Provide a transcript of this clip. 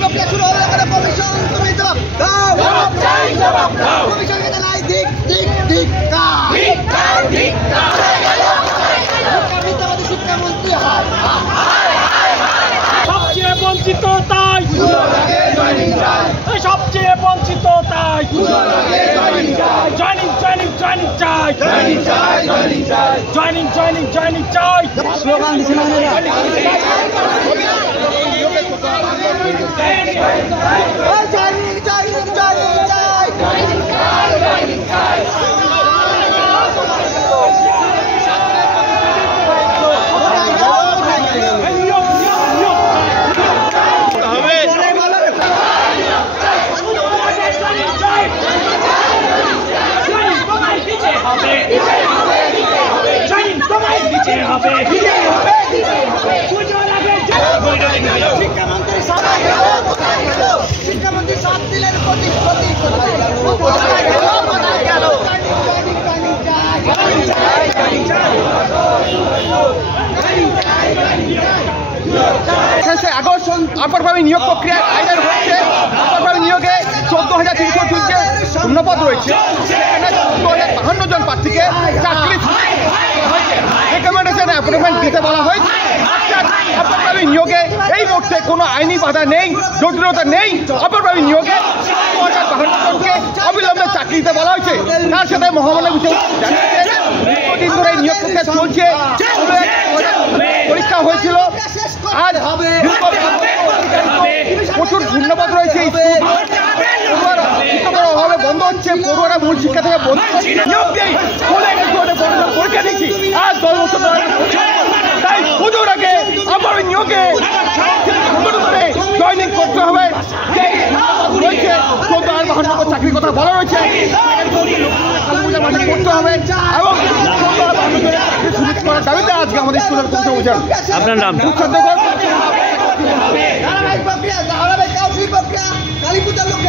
প্রক্রিয়া শুরু হলো এখানে কমিশন তুমি জবাব দাও কমিশনকে জানাই দিক মিথ্যাবাদী শিক্ষামন্ত্রী সবচেয়ে বঞ্চিত তাই সবচেয়ে বঞ্চিত তাই জয়নিং চাই স্লোগান শিক্ষামন্ত্রী 7 দিনের শেষে আকর্ষণ অপরভাবে নিয়োগ প্রক্রিয়া আইনের হচ্ছে অপরভাবে নিয়োগে 14,300 শূন্যপদ রয়েছে। সেখানে 14,052 জন প্রার্থীকে চাকরি রেকমেন্ডেশন অ্যাপয়েন্টমেন্ট দিতে বলা হয়েছে। অপরভাবে নিয়োগে এই মুহূর্তে কোনো আইনি বাধা নেই, জটিলতা নেই। অপরভাবে নিয়োগে 14,052 জনকে অবিলম্বে চাকরি দিতে বলা হয়েছে। তার সাথে মহামান্য বিচারপতি জানিয়েছেন দীর্ঘদিন ধরে নিয়োগ প্রক্রিয়া চলছে, পরীক্ষা হয়েছিল, আজ প্রচুর শূন্যপদ রয়েছে। অভাবে বন্ধ হচ্ছে, পড়ুয়ারা মূল শিক্ষা থেকে বন্ধ পরীক্ষা দিচ্ছি আজ 10 বছর তাই পুজোর আগে আবার নিয়োগে জয়নিং করতে হবে। রয়েছে 14,052 চাকরির কথা বলা রয়েছে, করতে হবে এবং সুযোগ করার দাবিতে আজকে আমাদের স্কুলের কমিশন। আপনার নাম? কালী পূজার লোক